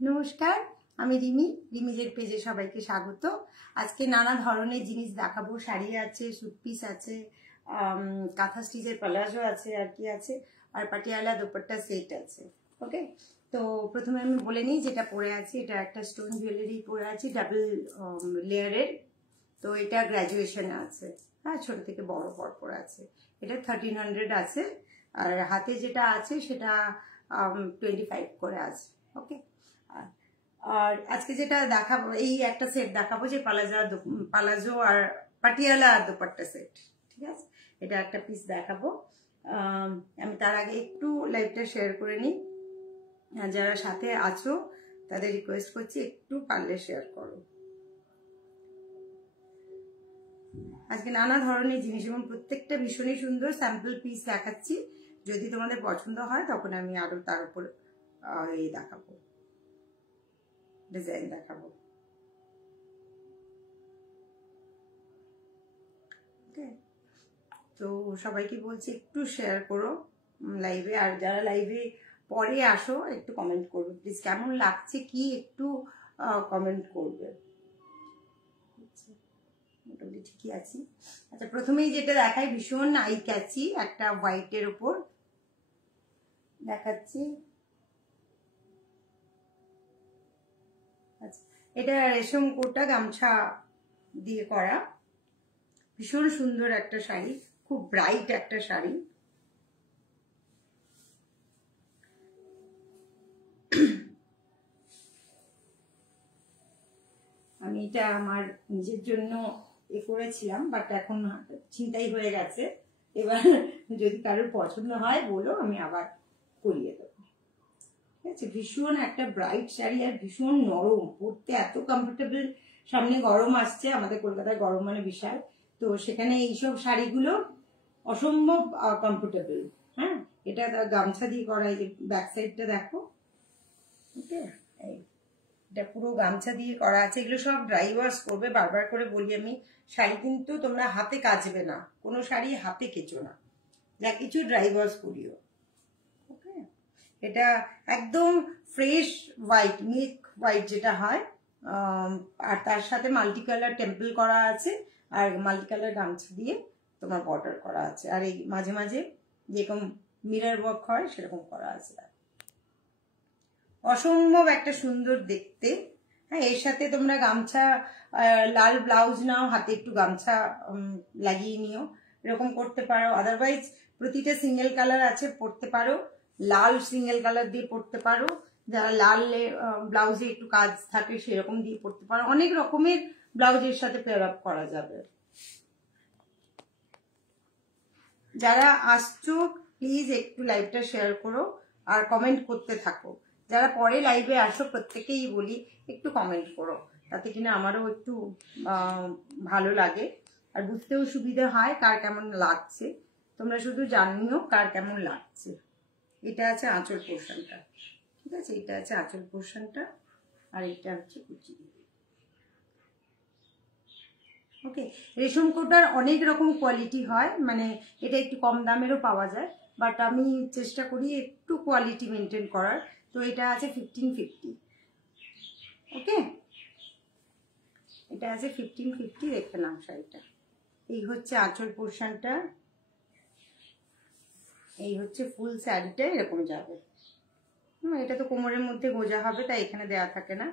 নমস্কার, আমি রিমিজের পেজে সবাইকে স্বাগত। আজকে নানা ধরনের জিনিস দেখাবো। শাড়ি আছে, স্যুট পিস আছে, কাঁথা স্টিচের প্লাজো আছে, আর কি আছে, আর পাটিয়ালা দোপাট্টা সেট আছে। ওকে, তো প্রথমে আমি বলে নিই যেটা পরে আছি। এটা একটা স্টোন জুয়েলারি পরে আছি, ডাবল লেয়ারের। তো এটা গ্র্যাজুয়েশনে আছে, হ্যাঁ, ছোট থেকে বড় পর আছে। এটা 1300 আছে, আর হাতে যেটা আছে সেটা 25 করে আছে। ওকে, আর আজকে যেটা দেখাবো, এই একটা সেট দেখাবো যে পালাজো আর পাটিয়ালা আর দোপাট্টা সেট, ঠিক আছে। এটা একটা পিস দেখাবো। আমি তার আগে একটু লাইভটা শেয়ার করে নিই। যারা সাথে আছো তাদের রিকোয়েস্ট করছি একটু পারলে শেয়ার করো। আজকে নানা ধরনের জিনিস এবং প্রত্যেকটা ভীষণই সুন্দর স্যাম্পল পিস দেখাচ্ছি। যদি তোমাদের পছন্দ হয় তখন আমি আরো তার উপর এই দেখাবো, ডিজাইন দেখাবো। তো সবাইকে বলছি একটু শেয়ার করো লাইভে, আর যারা লাইভে পরে আসো একটু কমেন্ট করবে প্লিজ। কেমন লাগছে কি একটু কমেন্ট করবে। মোটামুটি ঠিকই আছি। আচ্ছা, প্রথমেই যেটা দেখাই ভীষণ আই ক্যাচি, একটা হোয়াইটের উপর দেখাচ্ছি। আচ্ছা, এটা রেশম কোটা গামছা দিয়ে করা, ভীষণ সুন্দর একটা শাড়ি, খুব ব্রাইট একটা শাড়ি। আমি এটা আমার নিজের জন্য করেছিলাম, বাট এখন ছিনতাই হয়ে গেছে। এবার যদি কারোর পছন্দ হয় বলো, আমি আবার করিয়ে দেবো। ঠিক আছে, ভীষণ একটা ব্রাইট শাড়ি আর ভীষণ নরম, পরতে এত কমফোর্টেবল। সামনে গরম আসছে, আমাদের কলকাতায় গরম মানে বিশাল, তো সেখানে এইসব শাড়িগুলো অসম্ভব কমফোর্টেবল। হ্যাঁ, এটা গামছা দিয়ে করা, এই যে ব্যাক সাইডটা দেখো, ওকে, এটা পুরো গামছা দিয়ে করা আছে। এগুলো সব ড্রাই ওয়াশ করবে। বারবার করে বলি আমি, শাড়ি কিন্তু তোমরা হাতে কাচবে না, কোনো শাড়ি হাতে কেচো না, যা কিছু ড্রাই ওয়াশ করিও। ওকে, এটা একদম ফ্রেশ হোয়াইট, মিল্ক হোয়াইট যেটা হয়, আর তার সাথে মাল্টি কালার টেম্পল করা আছে, আর মাল্টি কালার গামছা দিয়ে তোমার বর্ডার করা আছে, আর এই মাঝে মাঝে যেরকম মিরর ওয়ার্ক হয় সেরকম করা আছে। অসম্ভব একটা সুন্দর দেখতে। হ্যাঁ, এর সাথে তোমরা গামছা, লাল ব্লাউজ নাও, হাতে একটু গামছা লাগিয়ে নিও, এরকম করতে পারো। আদারওয়াইজ প্রতিটা সিঙ্গেল কালার আছে, পরতে পারো। লাল সিঙ্গেল কালার দিয়ে পরতে পারো, যারা লাল ব্লাউজে একটু কাজ থাকে সেরকম দিয়ে পরতে পারো। অনেক রকমের ব্লাউজের সাথে পেয়ার আপ করা যাবে। যারা আসছো প্লিজ একটু লাইভটা শেয়ার করো আর কমেন্ট করতে থাকো। যারা পরে লাইভে আসো প্রত্যেকেই বলি একটু কমেন্ট করো, তাতে কিনা আমারও একটু ভালো লাগে আর বুঝতেও সুবিধা হয় কার কেমন লাগছে। তোমরা শুধু জানিও কার কেমন লাগছে। এটা আছে আঁচল পোর্শনটা, ঠিক আছে, এটা আছে আঁচল পোর্শনটা, আর এটা হচ্ছে কুচি। ওকে, রেশম কোটার অনেক রকম কোয়ালিটি হয়, মানে এটা একটু কম দামেরও পাওয়া যায়, বাট আমি চেষ্টা করি একটু কোয়ালিটি মেনটেন করার। তো এটা আছে 1550। ওকে, এটা আছে 1550। দেখতে নাও শাড়িটা, এই হচ্ছে আঁচল পোর্শনটা, এই হচ্ছে ফুল শাড়িটা এরকম যাবে। এটা তো কোমরের মধ্যে গোজা হবে, তাই এখানে দেওয়া থাকে না,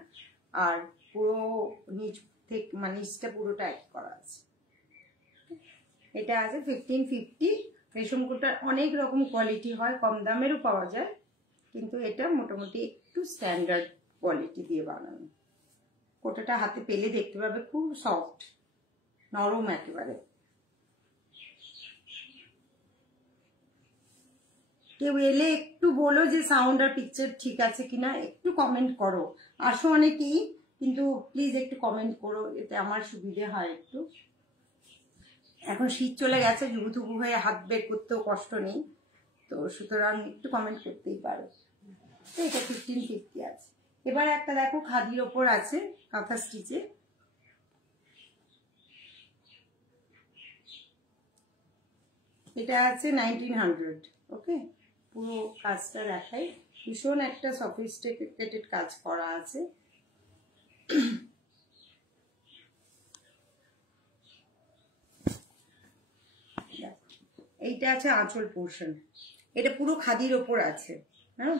আর পুরো নিচ থেকে মানে নিচটা পুরোটা একই করা আছে। এটা আছে 1550। রেশম কোটার অনেক রকম কোয়ালিটি হয়, কম দামেরও পাওয়া যায়, কিন্তু এটা মোটামুটি একটু স্ট্যান্ডার্ড কোয়ালিটি দিয়ে বানানো। কোটাটা হাতে পেলে দেখতে পাবে খুব সফট, নরম একেবারে। কেউ এলে একটু বলো যে সাউন্ড আর পিকচার ঠিক আছে কিনা, একটু কমেন্ট করো। আসো অনেকেই, কিন্তু প্লিজ একটু কমেন্ট করো, এতে আমার সুবিধে হয় একটু। এখন শীত চলে গেছে, জুবুথুবু হয়ে হাত বের করতেও কষ্ট নেই, তো সুতরাং একটু কমেন্ট করতেই পারো। এটা 1550 আছে। এবার একটা দেখো খাদির ওপর আছে কাঁথা স্টিচে, এটা আছে 1900। ওকে, পুরো কাজটা দেখাই। ভীষণ একটা সফিস্টিকেটেড কাজ করা আছে। এইটা আছে আঁচল পোর্শন, এটা পুরো খাদির ওপর আছে। হ্যাঁ,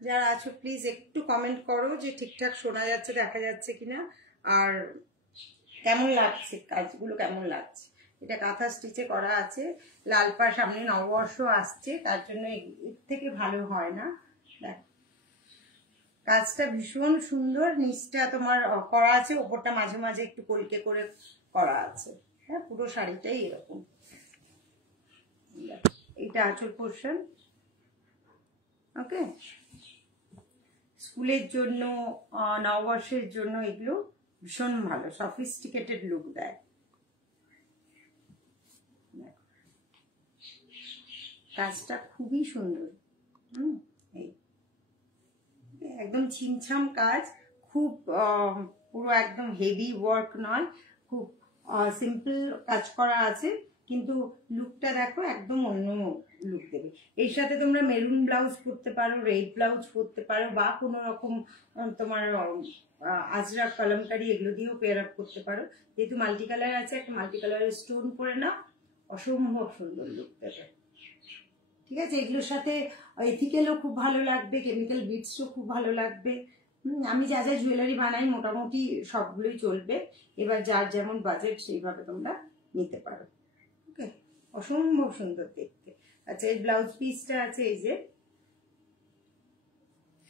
যারা আছো প্লিজ একটু কমেন্ট করো যে ঠিকঠাক শোনা যাচ্ছে, দেখা যাচ্ছে কিনা, আর কেমন লাগছে কাজগুলো, কেমন লাগছে। এটা কাঁথা স্টিচে করা আছে। লালপাড় সামনে নববর্ষ আসছে, তার জন্য এর থেকে ভালো হয় না। দেখ, কাজটা ভীষণ সুন্দর, নিচটা তোমার করা আছে, ওপরটা মাঝে মাঝে একটু কলকে করে করা আছে। হ্যাঁ, পুরো শাড়িটাই এরকম। এইটা আঁচল পোর্শন। ওকে, স্কুলের জন্য, নববর্ষের জন্য এগুলো ভীষণ ভালো, সফিস্টিকেটেড লুক দেয়। কাজটা খুবই সুন্দর। এই একদম ছিমছাম কাজ, খুব পুরো একদম হেভি ওয়ার্ক নয়, খুব সিম্পল কাজ করা আছে, কিন্তু লুকটা দেখো একদম অন্য লুক দেবে। এর সাথে তোমরা মেরুন ব্লাউজ পরতে পারো, রেড ব্লাউজ পরতে পারো, বা কোনো রকম তোমার আজরাক কলমকারি এগুলো দিয়েও পেয়ার আপ করতে পারো। যেহেতু মাল্টি কালার আছে, একটা মাল্টি কালারের স্টোন পরে না, অসম্ভব সুন্দর লুক দেবে। ঠিক আছে, এগুলোর সাথে এথিক্যালও খুব ভালো লাগবে, কেমিক্যাল বিটসও খুব ভালো লাগবে। আমি যা যা জুয়েলারি বানাই মোটামুটি সবগুলোই চলবে। এবার যার যেমন বাজেট সেইভাবে তোমরা নিতে পারো। ওকে, অসম্ভব সুন্দর দেখতে। আচ্ছা, এই ব্লাউজ পিসটা আছে, এই যে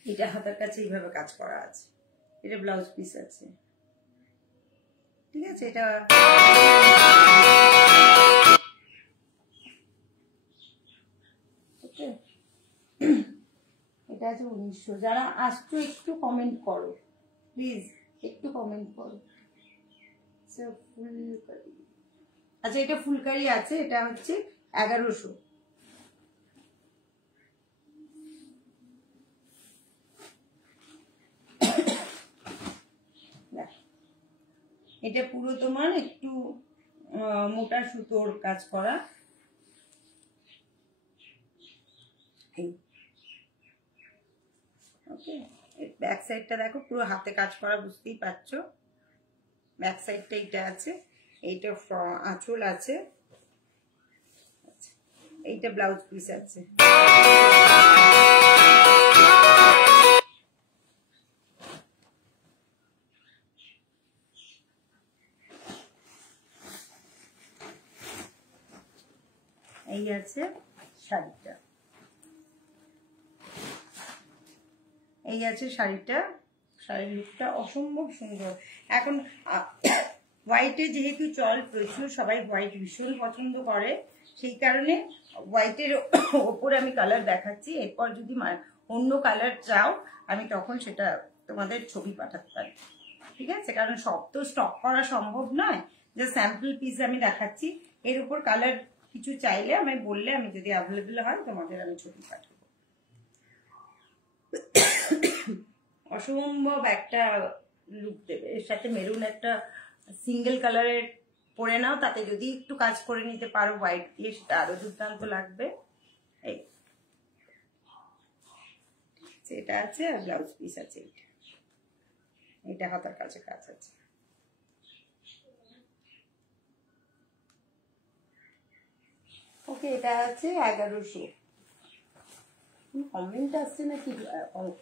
এটা হাতের কাছে এইভাবে কাজ করা আছে, এটা ব্লাউজ পিস আছে। ঠিক আছে, এটা এটা আছে 1900। যারা আসছো একটু কমেন্ট করো প্লিজ, একটু কমেন্ট করো। ফুলকারি, আচ্ছা এটা ফুলকারি আছে, এটা হচ্ছে 1100। এটা পুরো তোমার একটু মোটা সুতোর কাজ করা। ওকে, ব্যাক সাইডটা দেখো, পুরো হাতে কাজ করা, বুঝতেই পারছো। ব্যাক সাইডটা এইটা আছে, এইটা আঁচল আছে, এইটা ব্লাউজ পিস আছে। এই আছে শাড়িটা, এই আছে শাড়িটা। শাড়ির লুকটা অসম্ভব সুন্দর। এখন হোয়াইটে যেহেতু চল প্রচুর, সবাই হোয়াইট ভীষণ পছন্দ করে, সেই কারণে হোয়াইটের ওপরে আমি কালার দেখাচ্ছি। এরপর যদি অন্য কালার চাও আমি তখন সেটা তোমাদের ছবি পাঠাতে পারি। ঠিক আছে, কারণ সব তো স্টক করা সম্ভব নয়, যে স্যাম্পল পিস আমি দেখাচ্ছি। এর উপর কালার কিছু চাইলে আমি বললে, আমি যদি অ্যাভেলেবেল হয় তোমাদের আমি ছবি পাঠাবো। অসম্ভব একটা লুক দেবে। এর সাথে মেরুন একটা সিঙ্গেল কালারের পরে নাও, তাতে যদি একটু কাজ করে নিতে পারো হোয়াইট দিয়ে, সেটা আরো দুর্দান্ত লাগবে। এই এটা আছে, আর ব্লাউজ পিস আছে, এটা হাতার কাছে কাজ আছে। ওকে, এটা আছে 1100। কমেন্ট আসছে না কি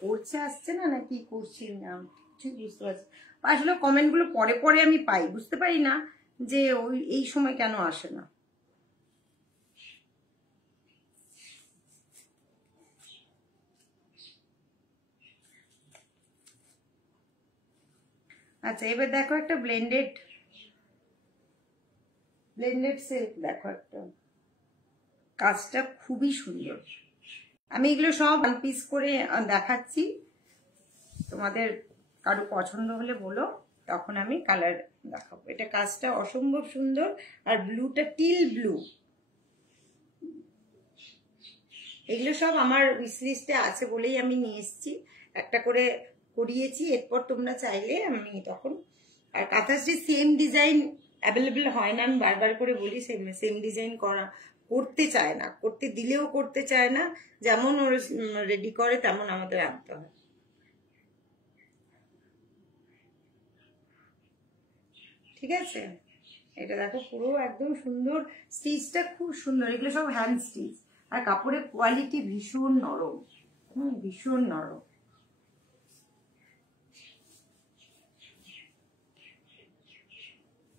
করছে, আসছে না নাকি করছি না ঠিক বুঝতে পারছি। আসলে কমেন্টগুলো পরে পরে আমি পাই, বুঝতে পারি না যে ওই এই সময় কেন আসে না। আচ্ছা, এবার দেখো একটা ব্লেন্ডেড সিল্ক, দেখো একটা কাজটা খুবই সুন্দর। আমি এগুলো সব ওয়ান পিস করে দেখাচ্ছি, তোমাদের কারো পছন্দ হলে বলো, তখন আমি কালার দেখাবো। এটা কাজটা অসম্ভব সুন্দর, আর ব্লুটা টিল ব্লু। এগুলো সব আমার উইশ লিস্টে আছে বলেই আমি নিয়ে এসেছি, একটা করে করিয়েছি। এরপর তোমরা চাইলে আমি তখন, আর কাঁথা স্টিচ সেম ডিজাইন অ্যাভেলেবেল হয় না, আমি বারবার করে বলি সেম ডিজাইন করতে চায় না, করতে দিলেও করতে চায় না, যেমন ওর রেডি করে তেমন আমাদের আনতে হয়। ঠিক আছে, এটা দেখো পুরো একদম সুন্দর, স্টিচটা খুব সুন্দর, এগুলো সব হ্যান্ড স্টিচ, আর কাপড়ের কোয়ালিটি ভীষণ নরম, ভীষণ নরম।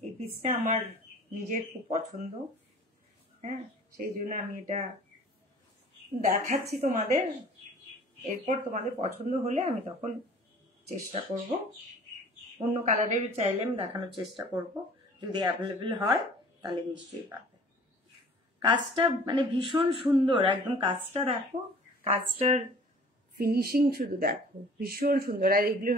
এই পিসটা আমার নিজের খুব পছন্দ, হ্যাঁ, সেই জন্য আমি এটা দেখাচ্ছি তোমাদের। এরপর তোমাদের পছন্দ হলে আমি তখন চেষ্টা করব, অন্য কালারের চাইলে আমি দেখানোর চেষ্টা করব, যদি অ্যাভেলেবেল হয় তাহলে নিশ্চয়ই পাবে। কাজটা মানে ভীষণ সুন্দর, একদম কাজটা দেখো, কাজটার ফিনিশিং শুধু দেখো, ভীষণ সুন্দর। আর এগুলো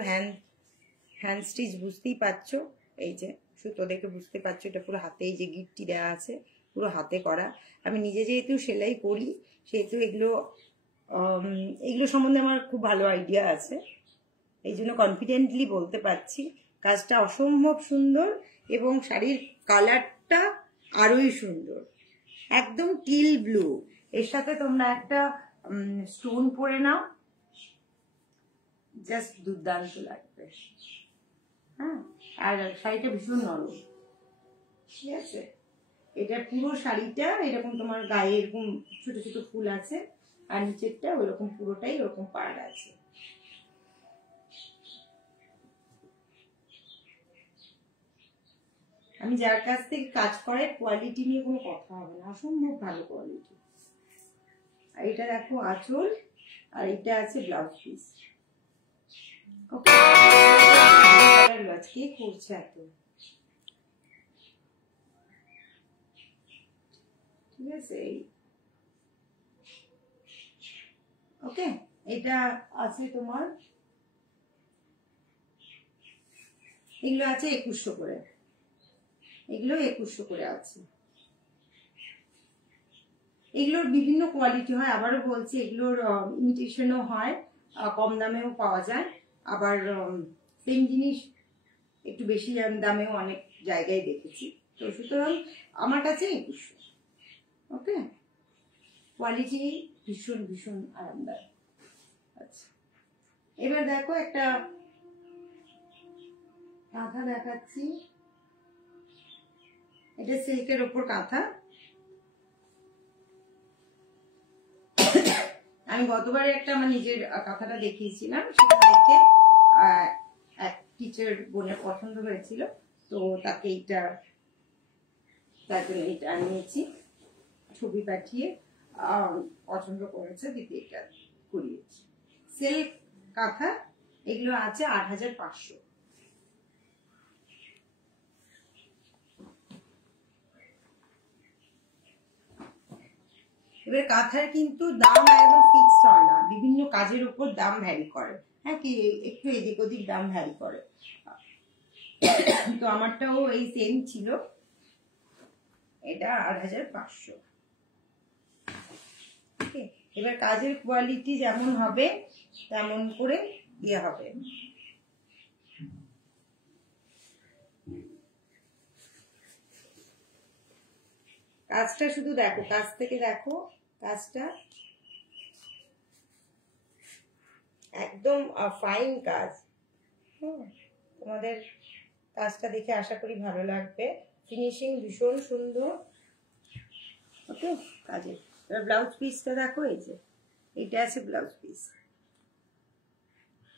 হ্যান্ড স্টিচ, বুঝতেই পারছো, এই যে সুতো দেখে বুঝতে পারছো এটা পুরো হাতে, এই যে গিটটি দেওয়া আছে পুরো হাতে করা। আমি নিজে যেহেতু সেলাই করি সেহেতু এগুলো সম্বন্ধে আমার খুব ভালো আইডিয়া আছে, এই জন্য কনফিডেন্টলি বলতে পারছি কাজটা অসম্ভব সুন্দর, এবং শাড়ির কালারটা আরোই সুন্দর, একদম টিল ব্লু। এর সাথে তোমরা একটা স্টোন পরে নাও, জাস্ট দুর্দান্ত লাগবে। হ্যাঁ, আর শাড়িটা ভীষণ নরম, ঠিক আছে। এটা পুরো শাড়িটা এরকম তোমার গায়ে এরকম ছোট ছোট ফুল আছে, আর নিচেরটা ওরকম পুরোটাই ওরকম পাড় আছে। আমি যার কাছ থেকে কাজ করে কোয়ালিটি নিয়ে কোনো কথা হবে না, অসম্ভব ভালো কোয়ালিটি। আর এটা দেখো আঁচল, আর এটা আছে ব্লাউজ পিস। আজকে করছে এত, ঠিক আছে। ওকে, এটা আছে তোমার, এগুলো আছে 2100 করে, এগুলো 2100 করে আছে। এগুলোর বিভিন্ন কোয়ালিটি হয়, আবারও বলছি এগুলোর ইমিটেশনও হয়, কম দামেও পাওয়া যায়, আবার সেম জিনিস একটু বেশি দামেও অনেক জায়গায় দেখেছি। তো সুতরাং আমার কাছে 2100। ওকে, কোয়ালিটি ভীষণ ভীষণ আরামদায়ক। আচ্ছা, এবার দেখো একটা কাঁথা দেখাচ্ছি, এটা সিল্কের ওপর কাঁথা। আমি গতবারে একটা আমার নিজের কাঁথাটা দেখিয়েছিলাম, সেটা দেখে এক টিচার বোনের পছন্দ হয়েছিল, তো তাকে তার জন্য এটা আনিয়েছি, ছবি পাঠিয়ে পছন্দ করেছে, দিদি এটা করিয়েছি। সিল্ক কাঁথা, এগুলো আছে 8500। এবার কাঁথার কিন্তু দাম একদম ফিক্সড হয় না, বিভিন্ন কাজের উপর দাম ভ্যারি করে, হ্যাঁ, কি একটু এদিক ওদিক দাম ভ্যারি করে। তো আমারটাও এই সেম ছিল, এটা 8500। এবার কাজের কোয়ালিটি যেমন হবে তেমন করে দিয়ে হবে। কাজটা শুধু দেখো, কাজ থেকে দেখো, কাজটা একদম ফাইন কাজ। তোমাদের কাজটা দেখে আশা করি ভালো লাগবে, ফিনিশিং ভীষণ সুন্দর। ওকে, কাজের ব্লাউজ পিসটা দেখো, এই যে এটা আছে ব্লাউজ পিস,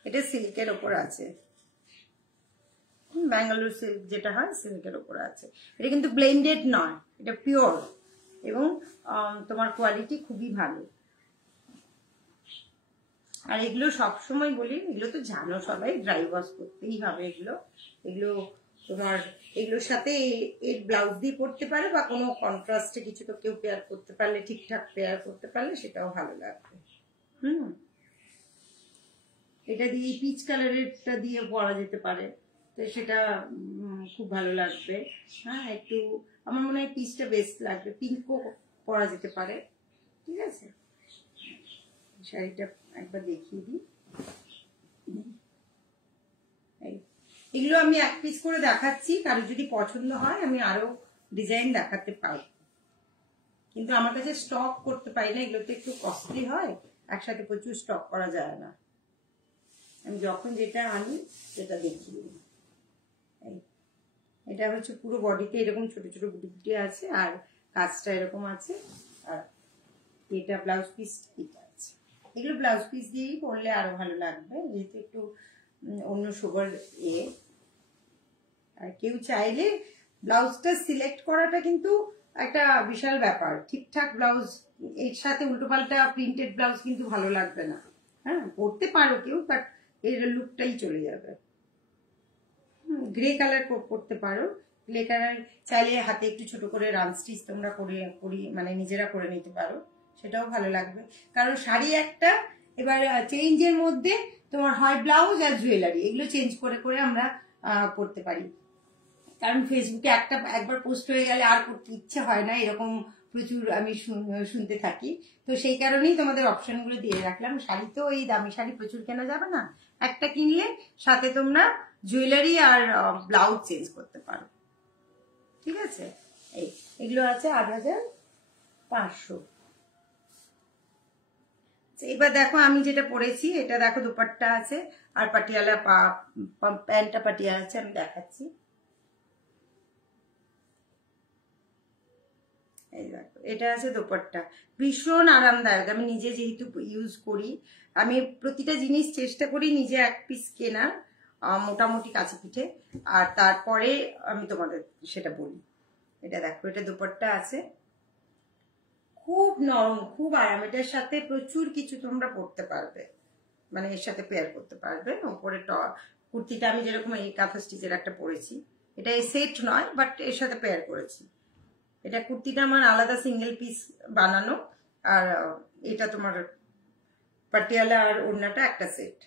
এটা সিল্কের ওপর আছে, ব্যাঙ্গালোর সিল্ক যেটা হয় সিল্কের ওপর আছে। এটা কিন্তু ব্লেন্ডেড নয়, এটা পিওর, এবং তোমার কোয়ালিটি খুবই ভালো। আর এগুলো সবসময় বলি, এগুলো তো জানো সবাই, ড্রাই ওয়াশ করতেই হবে এগুলো। এগুলো তোমার এগুলোর সাথে এর ব্লাউজ দিয়ে পরতে পারে, বা কোনো কন্ট্রাস্টে কিছু তো কেউ পেয়ার করতে পারলে, ঠিকঠাক পেয়ার করতে পারলে সেটাও ভালো লাগবে। এটা দিয়ে পিচ কালারেরটা দিয়ে পরা যেতে পারে, তো সেটা খুব ভালো লাগবে। হ্যাঁ, একটু আমার মনে হয় পিচটা বেস্ট লাগবে, পিঙ্কও পরা যেতে পারে। ঠিক আছে, শাড়িটা একবার দেখিয়ে দিই। এগুলো আমি এক পিস করে দেখাচ্ছি, কারো যদি পছন্দ হয় আমি আরো ডিজাইন দেখাতে পারবো। কিন্তু আমার কাছে স্টক করতে পারি না, এগুলো তো একটু কস্টলি হয়, একসাথে প্রচুর স্টক করা যায় না। আমি যখন যেটা আনি সেটা দেখিয়ে দিই। এটা হচ্ছে পুরো বডিতে এরকম ছোট ছোট বুটি আছে, আর কাজটা এরকম আছে, আর এটা ব্লাউজ পিস এটা আছে। এগুলো ব্লাউজ পিস দিয়েই পরলে আরো ভালো লাগবে, যেহেতু একটু অন্য সোবার আর কেউ চাইলে ব্লাউজটা সিলেক্ট করাটা কিন্তু একটা বিশাল ব্যাপার। ঠিকঠাক ব্লাউজ এর সাথে উল্টোপাল্টা প্রিন্টেড ব্লাউজ কিন্তু ভালো লাগবে না। হ্যাঁ, পরতে পারো কেউ, বাট এর লুকটাই চলে যাবে। গ্রে কালার করতে পারো, গ্রে কালার চাইলে হাতে একটু ছোট করে রান স্টিচ তোমরা করি মানে নিজেরা করে নিতে পারো, সেটাও ভালো লাগবে। কারণ শাড়ি একটা, এবার চেঞ্জের মধ্যে তোমার হয় ব্লাউজ আর জুয়েলারি, এগুলো চেঞ্জ করে করে আমরা করতে পারি। কারণ ফেসবুকে একবার পোস্ট হয়ে গেলে আর করতে ইচ্ছে হয় না, এরকম প্রচুর আমি শুনতে থাকি। তো সেই কারণেই তোমাদের অপশনগুলো দিয়ে রাখলাম। শাড়ি তো এই দামি শাড়ি প্রচুর কেনা যাবে না, একটা কিনলে সাথে তোমরা জুয়েলারি আর ব্লাউজ চেঞ্জ করতে পারো। ঠিক আছে, এগুলো আছে ৮৫০০। এবার দেখো আমি যেটা পরেছি, এটা দেখো দুপাট্টা আছে আর পাটিয়ালা প্যান্টটা পাটিয়ালা আছে, আমি দেখাচ্ছি। এই দেখো, এটা আছে দোপাট্টা, ভীষণ আরামদায়ক। আমি নিজে যেহেতু ইউজ করি, আমি প্রতিটা জিনিস চেষ্টা করি নিজে এক পিস কেনার, মোটামুটি কাছে পিঠে, আর তারপরে আমি তোমাদের সেটা বলি। এটা দেখো, এটা দোপাট্টা আছে, খুব নরম, খুব আরাম। এটার সাথে প্রচুর কিছু তোমরা পরতে পারবে, মানে এর সাথে পেয়ার করতে পারবে। উপরে কুর্তিটা আমি যেরকম এই কাঁথা স্টিচের একটা পরেছি, এটা সেট নয়, বাট এর সাথে পেয়ার করেছি। এটা কুর্তিটা আমার আলাদা সিঙ্গেল পিস বানানো, আর এটা তোমার পাটিয়ালা আর ওড়নাটা একটা সেট।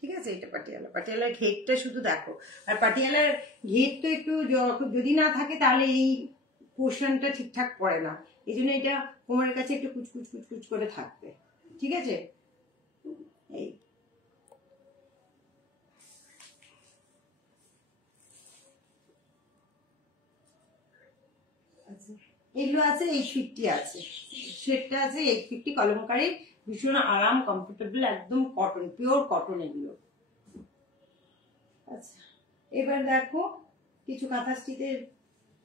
ঠিক আছে, এটা পাটিয়ালার ঘেরটা শুধু দেখো। আর পাটিয়ালার ঘের তো একটু যদি না থাকে তাহলে এই পোর্শনটা ঠিকঠাক পড়ে না, এই জন্য এটা কোমরের কাছে একটু কুচকুচ কুচকুচ করে থাকবে। ঠিক আছে, এই এগুলো আছে, এই সুইটটি আছে, সেটটা আছে 850 কলমকারী, ভীষণ আরাম, কমফোর্টেবল, একদম কটন, পিওর কটন এগুলো। আচ্ছা, এবার দেখো কিছু কাঁথা স্টিচের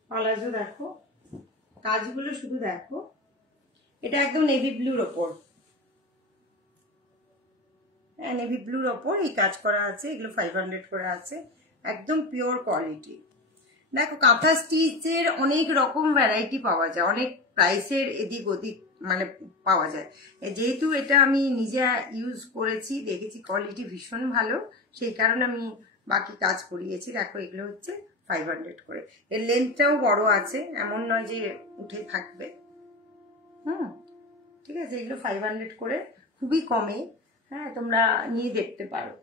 পালাজো দেখো, কাজগুলো শুধু দেখো। এটা একদম নেভি ব্লুর ওপর, হ্যাঁ নেভি ব্লুর ওপর এই কাজ করা আছে, এগুলো 500 করে আছে, একদম পিওর কোয়ালিটি। দেখো, কাঁথা স্টিচের অনেক রকম ভ্যারাইটি পাওয়া যায়, অনেক প্রাইসের এদিক ওদিক মানে পাওয়া যায়। যেহেতু এটা আমি নিজে ইউজ করেছি, দেখেছি কোয়ালিটি ভীষণ ভালো, সেই কারণে আমি বাকি কাজ করিয়েছি। দেখো, এগুলো হচ্ছে 500 করে, এর লেন্থটাও বড় আছে, এমন নয় যে উঠে থাকবে। ঠিক আছে, এগুলো 500 করে, খুবই কমে। হ্যাঁ, তোমরা নিয়ে দেখতে পারো।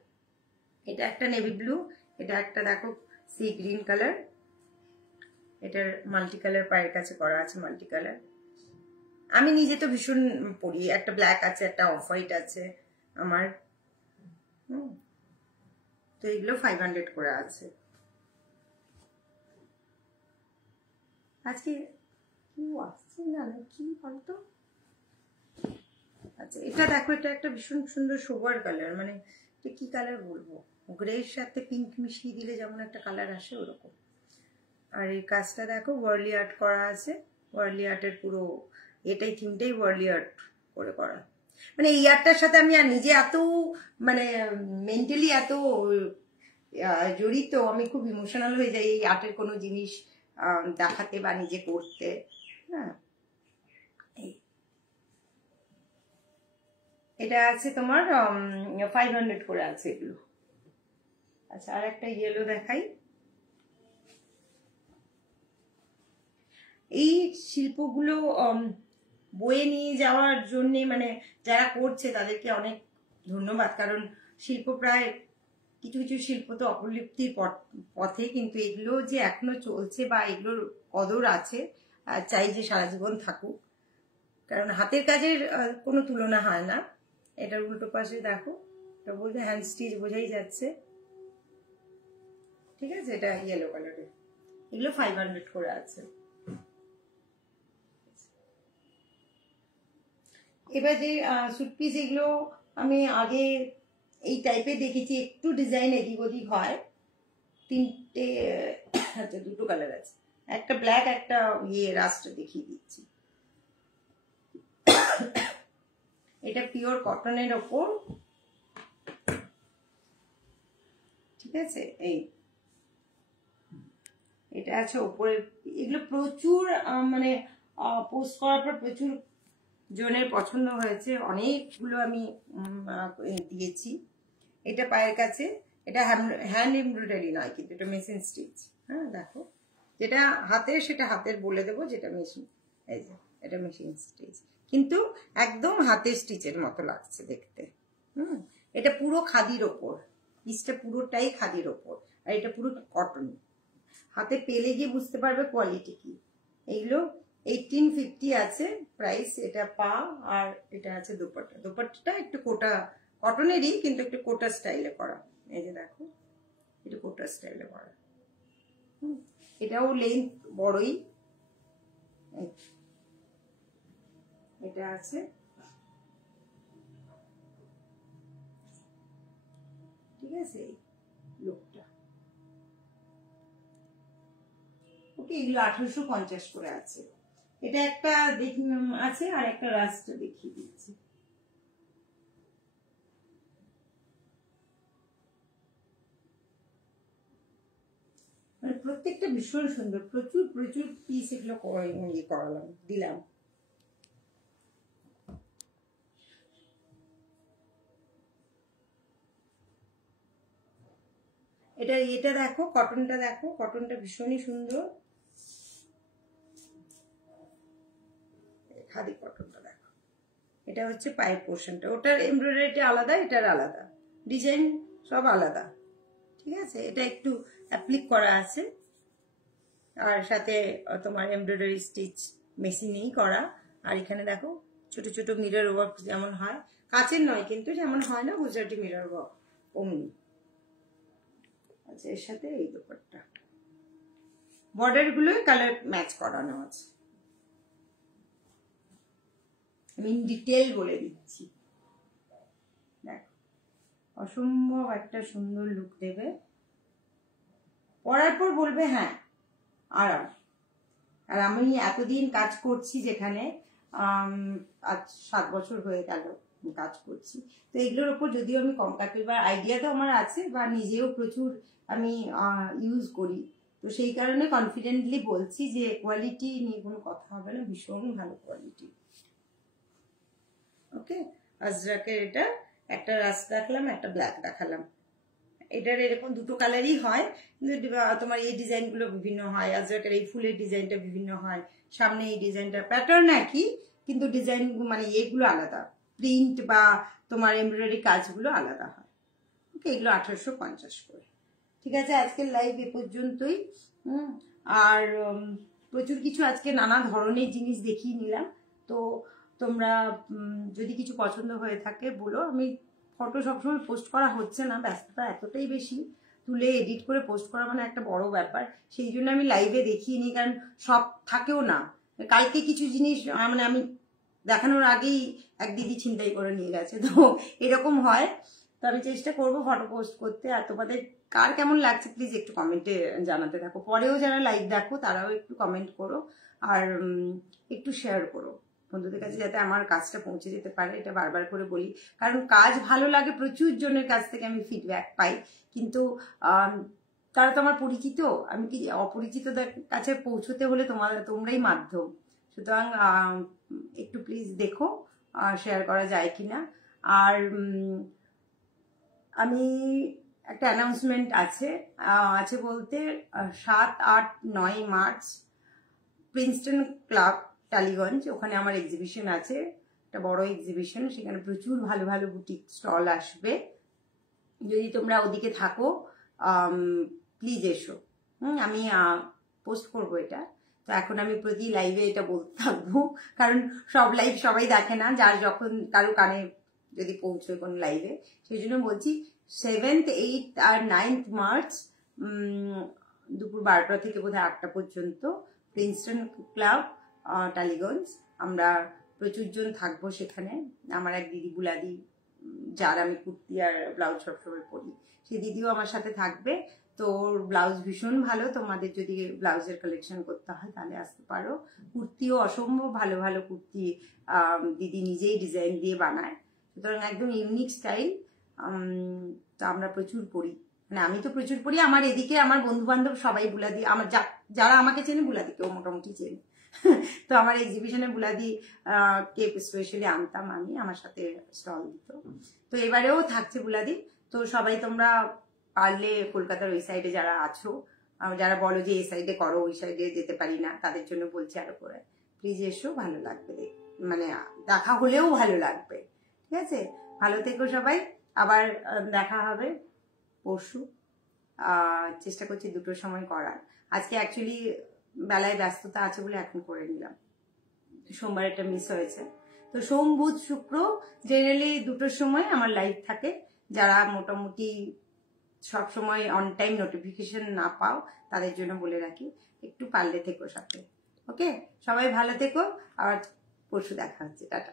এটা একটা নেভি ব্লু, এটা একটা দেখো সি গ্রিন কালার, এটার মাল্টি কালার পায়ের কাছে করা আছে, মাল্টি কালার। আমি নিজে তো ভীষণ পরি, একটা ব্ল্যাক আছে, একটা অফ হোয়াইট আছে আমার। তো এগুলো 500 করে আছে। আজকে কি আসছে না, কি বলতো। আচ্ছা, এটা দেখো, এটা একটা ভীষণ সুন্দর সোবার কালার, মানে এটা কি কালার বলবো, গ্রের সাথে পিঙ্ক মিশিয়ে দিলে যেমন একটা কালার আসে ওরকম। আর এই কাজটা দেখো, ওয়ার্লি আর্ট করা আছে, ওয়ার্লি আর্টের পুরো এটাই থিমটাই ওয়ার্লি আর্ট করে করা। মানে এই আর্টটার সাথে আমি আর নিজে এত মানে মেন্টালি এত জড়িত, আমি খুব ইমোশনাল হয়ে যাই এই আর্টের কোনো জিনিস দেখাতে বা নিজে করতে। হ্যাঁ, এটা আছে তোমার 500 করে আছে এগুলো। আচ্ছা, আর একটা ইয়েলো দেখাই। এই শিল্পগুলো বয়ে নিয়ে যাওয়ার জন্য, মানে যারা করছে তাদেরকে অনেক ধন্যবাদ, কারণ শিল্প প্রায় কিছু কিছু শিল্প তো অপলিপ্তির পথে, কিন্তু এগুলো যে এখনো চলছে বা এগুলোর কদর আছে, চাই যে সারা জীবন থাকুক, কারণ হাতের কাজের কোনো তুলনা হয় না। এটার উল্টো পাশে দেখো, এটা বলতে হ্যান্ড স্টিচ বোঝাই যাচ্ছে। ঠিক আছে, এটা ইয়েলো কালারের, এগুলো 500 করে আছে। এবার যে স্যুট পিস এগুলো আমি আগে এই টাইপের দেখেছি, একটু ডিজাইন এদিক ওদিক হয়। তিনটে, আচ্ছা দুটো কালার আছে, একটা ব্ল্যাক একটা রাস্ট দেখিয়ে দিচ্ছি। এটা পিওর কটনের ওপর, ঠিক আছে। এই এটা আছে ওপরে, এগুলো প্রচুর মানে পোস্ট করার পর প্রচুর জনের পছন্দ হয়েছে, অনেকগুলো আমি দিয়েছি। এটা পায়ের কাছে, এটা হ্যান্ড এমব্রয়ডারি নয় কিন্তু এটা মেশিন স্টিচ। হ্যাঁ দেখো, যেটা হাতের সেটা হাতের বলে দেবো, যেটা মেশিন, এই যে এটা মেশিন স্টিচ, কিন্তু একদম হাতের স্টিচের মতো লাগছে দেখতে। এটা পুরো খাদির ওপর, পিসটা পুরোটাই খাদির ওপর, আর এটা পুরো কটন। হাতে পেলে গিয়ে বুঝতে পারবে কোয়ালিটি কি। এইগুলো 1850 আছে প্রাইস, এটা পা, আর এটা আছে দোপাট্টা। দোপাট্টাটা একটু কোটা কটনেরই, কিন্তু একটু কোটা স্টাইলে করা। এই যে দেখো, এটা কোটা স্টাইলে করা। এটাও লেন্থ বড়ই। এটা আছে, ঠিক আছে লুকটা। ওকে, এগুলো 1850 করে আছে। এটা একটা আছে, আর একটা রাস্ট দেখিয়ে দিচ্ছি। মানে প্রত্যেকটা ভীষণ সুন্দর, প্রচুর প্রচুর পিস এগুলো করালাম, দিলাম। এটা দেখো, কটনটা দেখো, কটনটা ভীষণই সুন্দর। খাদি কটনটা দেখো, এটা হচ্ছে পায়ের পোর্শনটা, ওটার এমব্রয়ডারিটা আলাদা, এটার আলাদা, ডিজাইন সব আলাদা, ঠিক আছে। এটা একটু অ্যাপ্লিক করা আছে, আর সাথে তোমার এমব্রয়ডারি স্টিচ মেশিনেই করা। আর এখানে দেখো ছোট ছোট মিরর ওয়ার্ক যেমন হয়, কাচের নয় কিন্তু, যেমন হয় না গুজরাটি মিরর ওয়ার্ক, অমনি। আচ্ছা, এর সাথে এই দোপাট্টা, বর্ডার গুলোই কালার ম্যাচ করানো আছে। আমি ডিটেল বলে দিচ্ছি, দেখো অসম্ভব একটা সুন্দর লুক দেবে। পরার পর বলবে হ্যাঁ আরাম। আর আমি এতদিন কাজ করছি যেখানে, আজ 7 বছর হয়ে গেল কাজ করছি, তো এগুলোর উপর যদিও আমি কম কাটে বা আইডিয়া তো আমার আছে, বা নিজেও প্রচুর আমি ইউজ করি, তো সেই কারণে কনফিডেন্টলি বলছি যে কোয়ালিটি নিয়ে কোনো কথা হবে না, ভীষণ ভালো কোয়ালিটি। ওকে, আজরাকের এটা একটা রাস্তা দেখালাম, একটা ব্ল্যাক দেখালাম। এটার এরকম দুটো কালারই হয়, কিন্তু তোমার এই ডিজাইনগুলো বিভিন্ন হয়। আজরাকের এই ফুলের ডিজাইনটা বিভিন্ন হয়, সামনে এই ডিজাইনটা প্যাটার্ন একই, কিন্তু ডিজাইন মানে এগুলো আলাদা, প্রিন্ট বা তোমার এমব্রয়ডারি কাজগুলো আলাদা হয়। ওকে, এগুলো 1850 করে। ঠিক আছে, আজকের লাইভ এ পর্যন্তই। আর প্রচুর কিছু আজকে নানা ধরনের জিনিস দেখিয়ে নিলাম। তো তোমরা যদি কিছু পছন্দ হয়ে থাকে বলো। আমি ফটো সবসময় পোস্ট করা হচ্ছে না, ব্যস্ততা এতটাই বেশি, তুলে এডিট করে পোস্ট করা মানে একটা বড় ব্যাপার, সেই জন্য আমি লাইভে দেখিয়ে নিই, কারণ সব থাকেও না। কালকে কিছু জিনিস মানে আমি দেখানোর আগেই এক দিদি ছিনতাই করে নিয়ে গেছে, তো এরকম হয়। তো আমি চেষ্টা করবো ফটো পোস্ট করতে। আর তোমাদের কার কেমন লাগছে প্লিজ একটু কমেন্টে জানাতে থাকো। পরেও যারা লাইভ দেখো তারাও একটু কমেন্ট করো, আর একটু শেয়ার করো বন্ধুদের কাছে, যাতে আমার কাজটা পৌঁছে যেতে পারে। এটা বারবার করে বলি, কারণ কাজ ভালো লাগে, প্রচুর জনের কাছ থেকে আমি ফিডব্যাক পাই, কিন্তু তারা তো আমার পরিচিত, আমি কি অপরিচিতদের কাছে পৌঁছতে হলে তোমরাই মাধ্যম। সুতরাং একটু প্লিজ দেখো শেয়ার করা যায় কিনা। আর আমি একটা অ্যানাউন্সমেন্ট আছে বলতে 7, 8, 9 মার্চ প্রিন্সটন ক্লাব টালিগঞ্জ, ওখানে আমার এক্সিবিশন আছে, একটা বড় এক্সিবিশন, সেখানে প্রচুর ভালো ভালো বুটিক স্টল আসবে। যদি তোমরা ওদিকে থাকো প্লিজ এসো। আমি পোস্ট করবো এটা। তো এখন আমি প্রতি লাইভে এটা বলতে থাকবো, কারণ সব লাইভ সবাই দেখে না, যার যখন কারো কানে যদি পৌঁছয় কোনো লাইভে, সেই জন্য বলছি 7th, 8th আর 9th মার্চ দুপুর 12টা থেকে বোধহয় 8টা পর্যন্ত প্রিন্সটন ক্লাব টালিগঞ্জ, আমরা প্রচুর জন থাকবো সেখানে। আমার এক দিদি বুলাদি, যার আমি কুর্তি আর ব্লাউজ সবসময় পরি, সেই দিদিও আমার সাথে থাকবে। তো ওর ব্লাউজ ভীষণ ভালো, তোমাদের যদি ব্লাউজের কালেকশন করতে হয় তাহলে আসতে পারো। কুর্তিও অসম্ভব ভালো ভালো কুর্তি দিদি নিজেই ডিজাইন দিয়ে বানায়, সুতরাং একদম ইউনিক স্টাইল। তো আমরা প্রচুর পরি, মানে আমি তো প্রচুর পরি, আমার এদিকে আমার বন্ধু বান্ধব সবাই বুলাদি, আমার যারা আমাকে চেনে বুলাদিকেও মোটামুটি চেনে। তো আমার এক্সিবিশনে বুলাদি কে স্পেশালি আনতাম আমি, আমার সাথে স্টল দিত। তো এবারেও থাকছে বুলাদি। তো সবাই তোমরা পারলে কলকাতার ওই সাইডে যারা আছো, যারা বলো যে এই সাইডে করো ওই সাইডে যেতে পারি না, তাদের জন্য বলছি আরো করে প্লিজ এসো, ভালো লাগবে, মানে দেখা হলেও ভালো লাগবে। ঠিক আছে, ভালো থেকো সবাই, আবার দেখা হবে পরশু। চেষ্টা করছি 2টোর সময় করার। আজকে অ্যাকচুয়ালি বেলায় ব্যস্ততা আছে বলে এখন করে নিলাম, সোমবার একটা মিস হয়েছে। তো সোম বুধ শুক্র জেনারেলি 2টোর সময় আমার লাইভ থাকে। যারা মোটামুটি সব সময় অন টাইম নোটিফিকেশন না পাও তাদের জন্য বলে রাখি, একটু পারলে থেকো সাথে। ওকে, সবাই ভালো থেকো, আর পরশু দেখা হচ্ছে, টাটা।